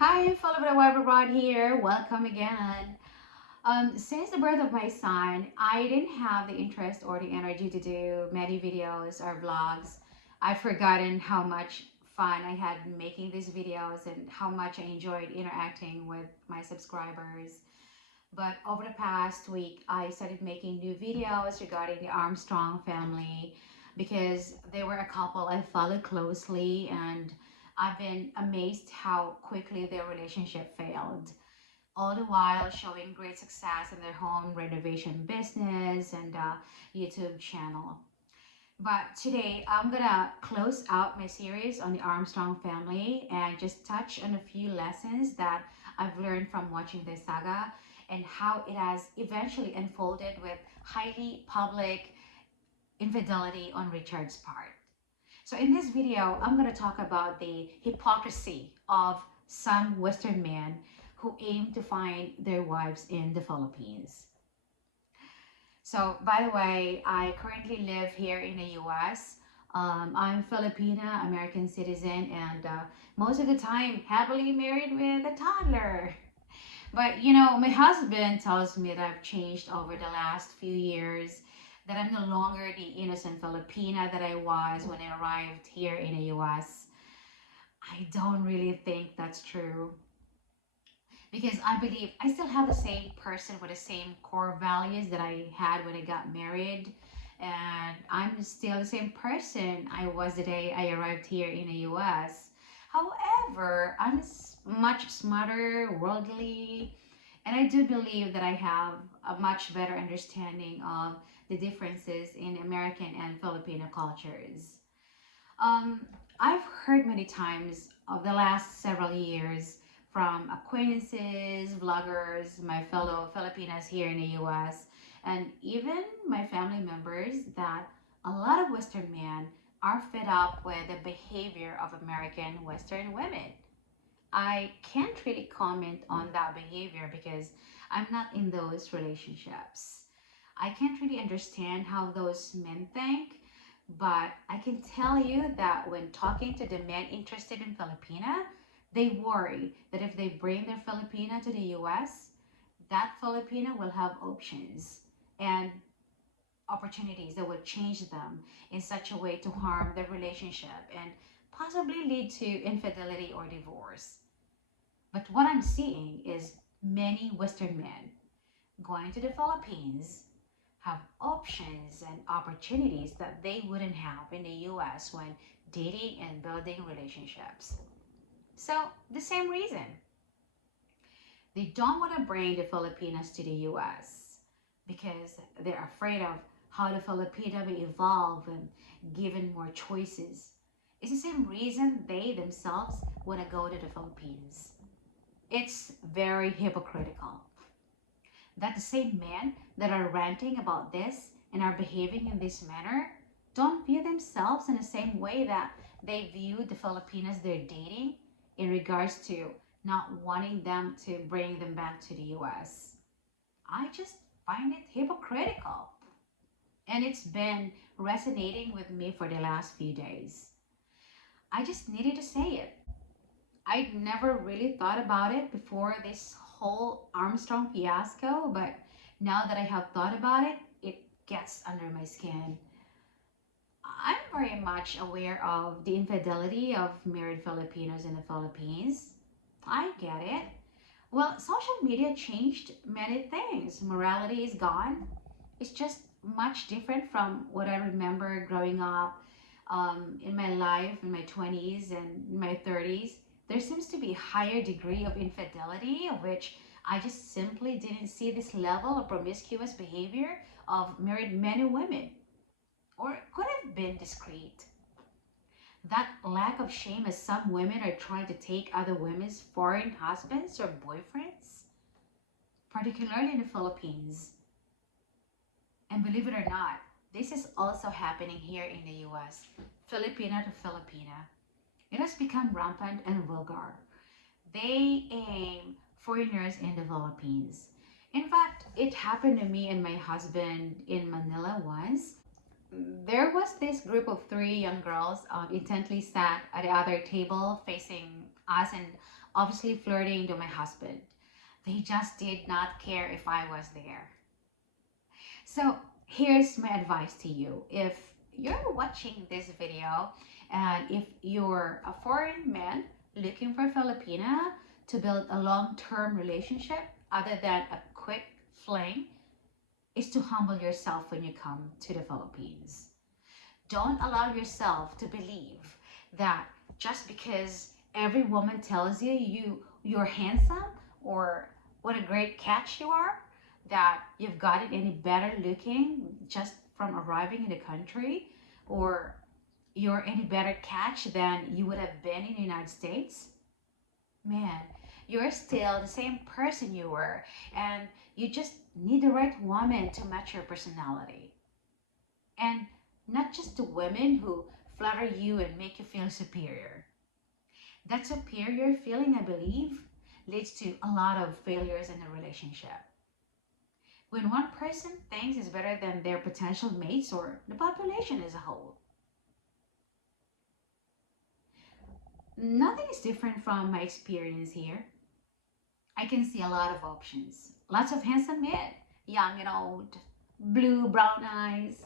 Hi, Filipina Weber here. Welcome again. Since the birth of my son, I didn't have the interest or the energy to do many videos or vlogs. I've forgotten how much fun I had making these videos and how much I enjoyed interacting with my subscribers. But over the past week, I started making new videos regarding the Armstrong family because they were a couple I followed closely, and I've been amazed how quickly their relationship failed. All the while showing great success in their home renovation business and YouTube channel. But today I'm gonna close out my series on the Armstrong family and just touch on a few lessons that I've learned from watching this saga and how it has eventually unfolded with highly public infidelity on Richard's part. So in this video, I'm gonna talk about the hypocrisy of some Western men who aim to find their wives in the Philippines. So, by the way, I currently live here in the US. I'm Filipina, American citizen, and most of the time happily married with a toddler. But my husband tells me that I've changed over the last few years, that I'm no longer the innocent Filipina that I was when I arrived here in the US. I don't really think that's true because I believe I still have the same person with the same core values that I had when I got married. And I'm still the same person I was the day I arrived here in the US. However, I'm much smarter, worldly, and I do believe that I have a much better understanding of the differences in American and Filipino cultures. Um, I've heard many times of the last several years from acquaintances, vloggers, my fellow Filipinas here in the US, and even my family members that a lot of Western men are fed up with the behavior of American Western women. I can't really comment on that behavior because I'm not in those relationships. I can't really understand how those men think, but I can tell you that when talking to the men interested in Filipina, they worry that if they bring their Filipina to the US, that Filipina will have options and opportunities that will change them in such a way to harm their relationship and possibly lead to infidelity or divorce. But what I'm seeing is many Western men going to the Philippines have options and opportunities that they wouldn't have in the US when dating and building relationships. So, the same reason. They don't want to bring the Filipinas to the US because they're afraid of how the Filipina may evolve and given more choices. It's the same reason they themselves want to go to the Philippines. It's very hypocritical that the same men that are ranting about this and are behaving in this manner don't view themselves in the same way that they view the Filipinas they're dating in regards to not wanting them to bring them back to the US. I just find it hypocritical. And it's been resonating with me for the last few days. I just needed to say it. I'd never really thought about it before this whole Armstrong fiasco, but now that I have thought about it, it gets under my skin. I'm very much aware of the infidelity of married Filipinos in the Philippines. I get it. Well, social media changed many things. Morality is gone. It's just much different from what I remember growing up in my life, in my 20s and my 30s. There seems to be a higher degree of infidelity, of which I just simply didn't see this level of promiscuous behavior of married men and women. Or it could have been discreet. That lack of shame as some women are trying to take other women's foreign husbands or boyfriends, particularly in the Philippines. And believe it or not, this is also happening here in the US, Filipina to Filipina. It has become rampant and vulgar. They aim foreigners in the Philippines. In fact, it happened to me and my husband in Manila once. There was this group of three young girls intently sat at the other table facing us and obviously flirting to my husband. They just did not care if I was there. So here's my advice to you. If you're watching this video and if you're a foreign man looking for Filipina to build a long-term relationship other than a quick fling, is to humble yourself when you come to the Philippines. Don't allow yourself to believe that just because every woman tells you're handsome or what a great catch you are, that you've got it any better looking just from arriving in the country, or you're any better catch than you would have been in the United States. Man, you're still the same person you were, and you just need the right woman to match your personality. And not just the women who flatter you and make you feel superior. That superior feeling, I believe, leads to a lot of failures in a relationship. When one person thinks is better than their potential mates or the population as a whole. Nothing is different from my experience here. I can see a lot of options. Lots of handsome men, young and old, blue, brown eyes.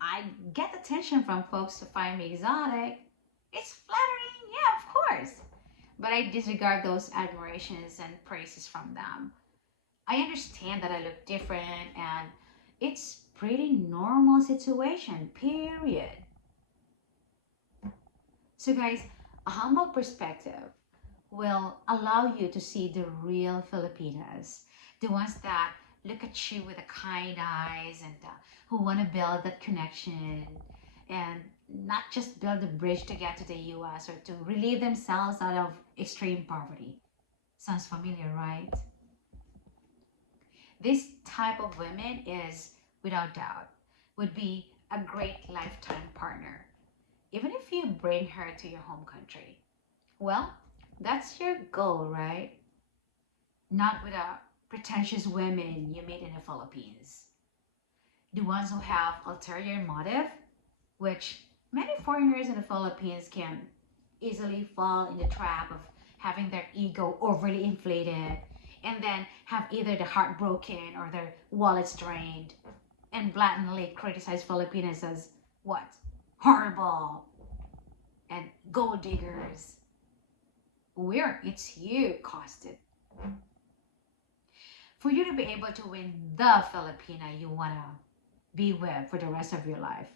I get attention from folks who find me exotic. It's flattering, yeah, of course. But I disregard those admirations and praises from them. I understand that I look different and it's pretty normal situation, period. So guys, a humble perspective will allow you to see the real Filipinas, the ones that look at you with a kind eyes and who want to build that connection and not just build a bridge to get to the US or to relieve themselves out of extreme poverty. Sounds familiar, right? This type of women is, without doubt, would be a great lifetime partner, even if you bring her to your home country. Well, that's your goal, right? Not with a pretentious women you meet in the Philippines. The ones who have ulterior motive, which many foreigners in the Philippines can easily fall in the trap of having their ego overly inflated and then have either the heart broken or their wallets drained and blatantly criticize Filipinas as what? Horrible and gold diggers. Where it's you caused it. For you to be able to win the Filipina you want to be with for the rest of your life,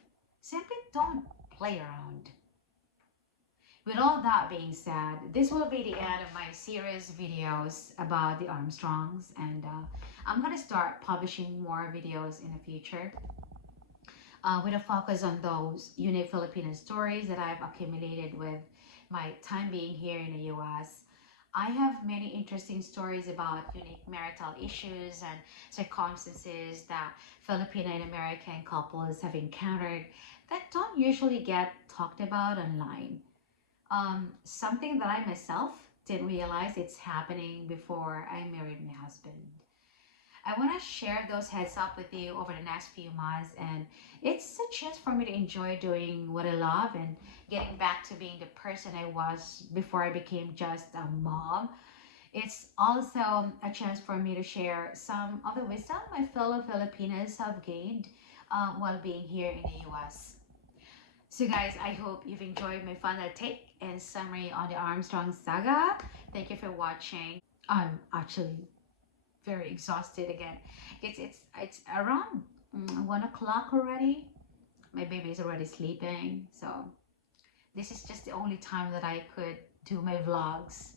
simply don't play around. With all that being said, this will be the end of my series videos about the Armstrongs, and I'm going to start publishing more videos in the future with a focus on those unique Filipino stories that I've accumulated with my time being here in the US. I have many interesting stories about unique marital issues and circumstances that Filipino and American couples have encountered that don't usually get talked about online. Something that I myself didn't realize it's happening before I married my husband. I want to share those heads up with you over the next few months, and it's a chance for me to enjoy doing what I love and getting back to being the person I was before I became just a mom. It's also a chance for me to share some of the wisdom my fellow Filipinos have gained while being here in the US. So guys, I hope you've enjoyed my fun take and summary on the Armstrong saga. Thank you for watching. I'm actually very exhausted again. It's around 1 o'clock already. My baby is already sleeping, so this is just the only time that I could do my vlogs.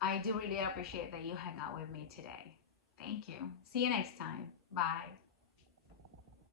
I do really appreciate that you hang out with me today. Thank you. See you next time. Bye.